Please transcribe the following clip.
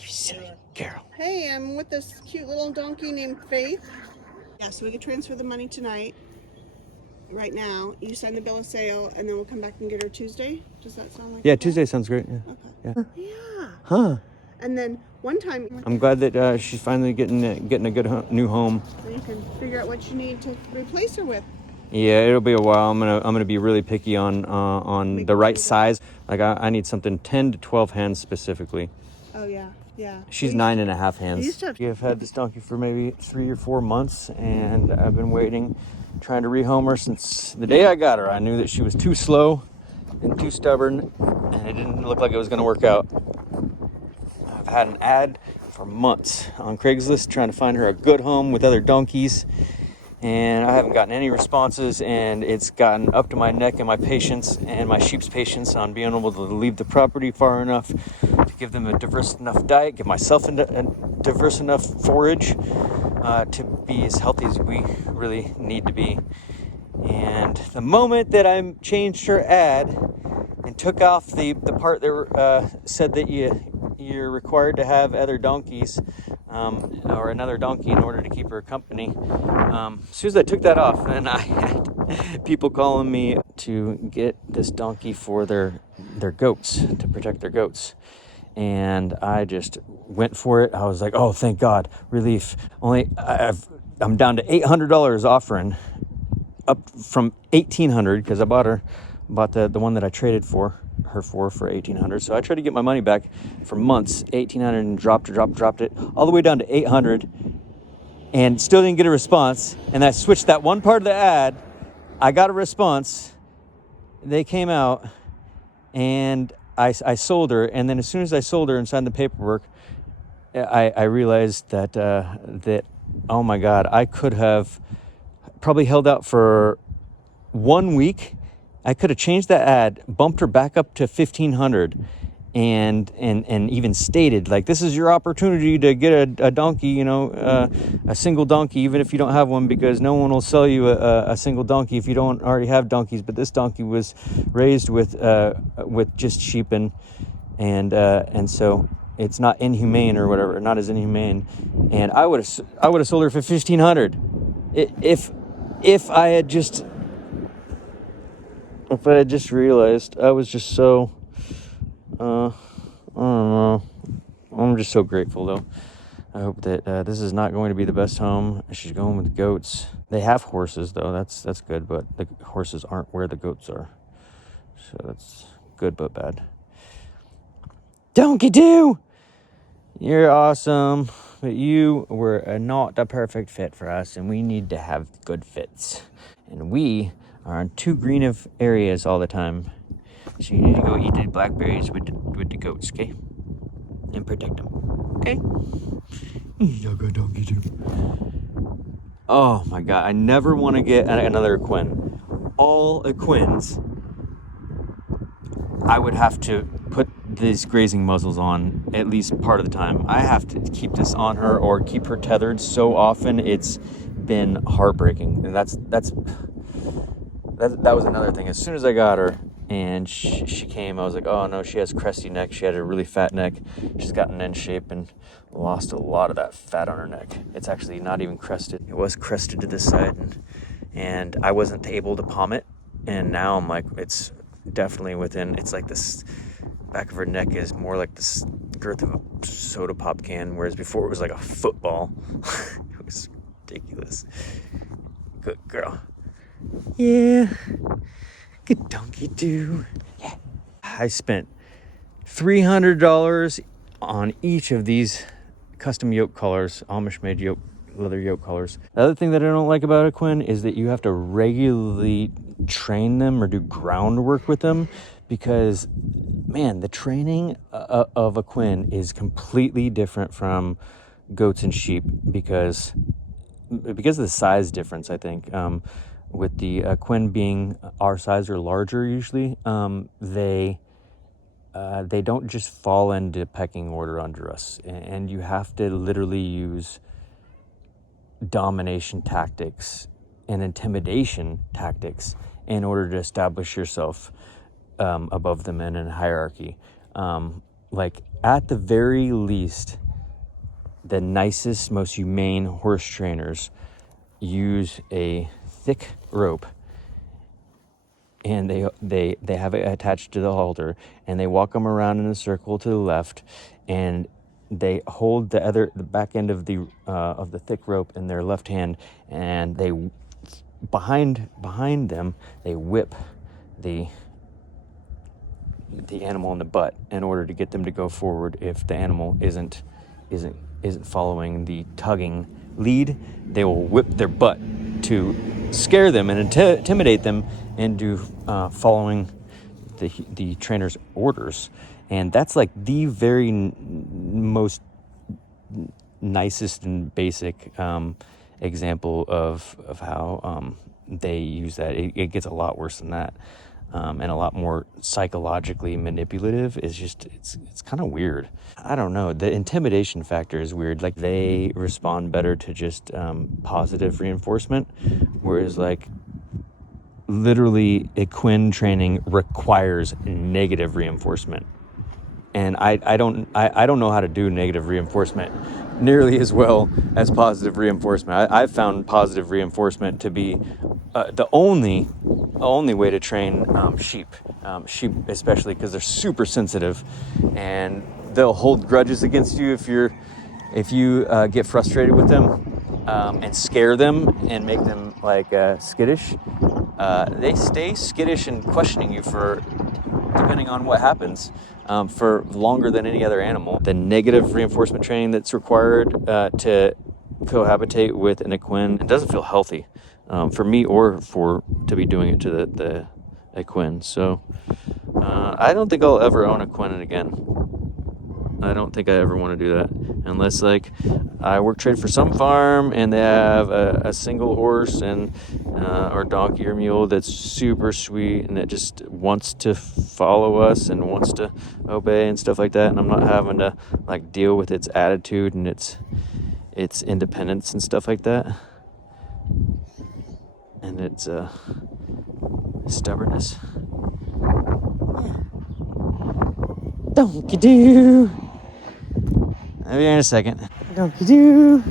You silly girl. Hey, I'm with this cute little donkey named Faith. Yeah, so we could transfer the money tonight. Right now, you sign the bill of sale, and then we'll come back and get her Tuesday. Does that sound like? Yeah, Tuesday sounds great. Yeah. Okay. Yeah. Huh. And then one time, I'm glad that she's finally getting a good new home. so you can figure out what you need to replace her with. Yeah, it'll be a while. I'm gonna be really picky on the right size. Like I need something 10 to 12 hands specifically. Oh yeah, yeah. She's 9.5 hands. used to have- I've had this donkey for maybe 3 or 4 months, and I've been waiting, trying to rehome her since the day I got her. I knew that she was too slow and too stubborn, and it didn't look like it was going to work out. I've had an ad for months on Craigslist trying to find her a good home with other donkeys, and I haven't gotten any responses, and it's gotten up to my neck and my patience and my sheep's patience on being able to leave the property far enough to give them a diverse enough diet, give myself a diverse enough forage to be as healthy as we really need to be. And the moment that I changed her ad and took off the part that said that you're required to have other donkeys or another donkey in order to keep her company, as soon as I took that off, and I had people calling me to get this donkey for their goats, to protect their goats. And I just went for it. I was like, oh, thank God, relief. I'm down to $800 offering, up from $1,800 because I bought the one that I traded her for $1,800. So I tried to get my money back for months, $1,800, and dropped it all the way down to $800, and still didn't get a response. And I switched that one part of the ad. I got a response. They came out, and I sold her. And then as soon as I sold her and signed the paperwork, I realized that oh my God, I could have probably held out for 1 week. I could have changed that ad, bumped her back up to $1,500, and even stated, like, this is your opportunity to get a donkey, a single donkey, even if you don't have one, because no one will sell you a single donkey if you don't already have donkeys. But this donkey was raised with just sheep, and so it's not inhumane or whatever, not as inhumane. And I would have sold her for $1,500 if I had just realized. I was just so I don't know. I'm just so grateful, though. I hope that this is not going to be the best home. She's going with goats. They have horses, though. That's good, but the horses aren't where the goats are. So that's good but bad. Donkey Doo! You're awesome, but you were not the perfect fit for us, and we need to have good fits. And we are on too green of areas all the time. So you need to go eat the blackberries with the goats, okay? And protect them, okay? Oh my God, I never want to get another equine. All equines, I would have to put these grazing muzzles on at least part of the time. I have to keep this on her or keep her tethered so often. It's been heartbreaking. And that was another thing. As soon as I got her and she came, I was like, oh no, she has crusty neck. She had a really fat neck. She's gotten in shape and lost a lot of that fat on her neck. It's actually not even crested. It was crested to this side, and I wasn't able to palm it. And now I'm like, it's definitely within, it's like this back of her neck is more like this girth of a soda pop can, whereas before it was like a football. It was ridiculous. Good girl. Yeah. Good Donkey Doo. Yeah. I spent $300 on each of these custom yoke collars, Amish made leather yoke collars. The other thing that I don't like about equine is that you have to regularly train them or do groundwork with them, because man, the training of equine is completely different from goats and sheep because of the size difference, I think. With the equine being our size or larger usually, they don't just fall into pecking order under us, and you have to literally use domination tactics and intimidation tactics in order to establish yourself above them in a hierarchy. like at the very least, the nicest, most humane horse trainers use a thick rope, and they have it attached to the halter, and they walk them around in a circle to the left, and they hold the back end of the thick rope in their left hand, and they behind them they whip the animal in the butt in order to get them to go forward. If the animal isn't following the tugging lead, they will whip their butt to scare them and intimidate them into following the trainer's orders. And that's like the very most nicest and basic example of how they use that. It gets a lot worse than that, and a lot more psychologically manipulative. It's kind of weird. I don't know. The intimidation factor is weird. Like, they respond better to just positive reinforcement, whereas like literally equine training requires negative reinforcement. And I don't know how to do negative reinforcement nearly as well as positive reinforcement. I've found positive reinforcement to be the only way to train sheep, especially because they're super sensitive, and they'll hold grudges against you if you get frustrated with them and scare them and make them like skittish. They stay skittish and questioning you for, depending on what happens, for longer than any other animal. The negative reinforcement training that's required to cohabitate with an equine, it doesn't feel healthy for me or to be doing it to the equine. So I don't think I'll ever own a equine again. I don't think I ever want to do that unless like I work trade for some farm and they have a single horse and or donkey or mule that's super sweet and that just wants to follow us and wants to obey and stuff like that, and I'm not having to like deal with its attitude and its independence and stuff like that, and its stubbornness. Donkey doo. I'll be here in a second. Donkey doo.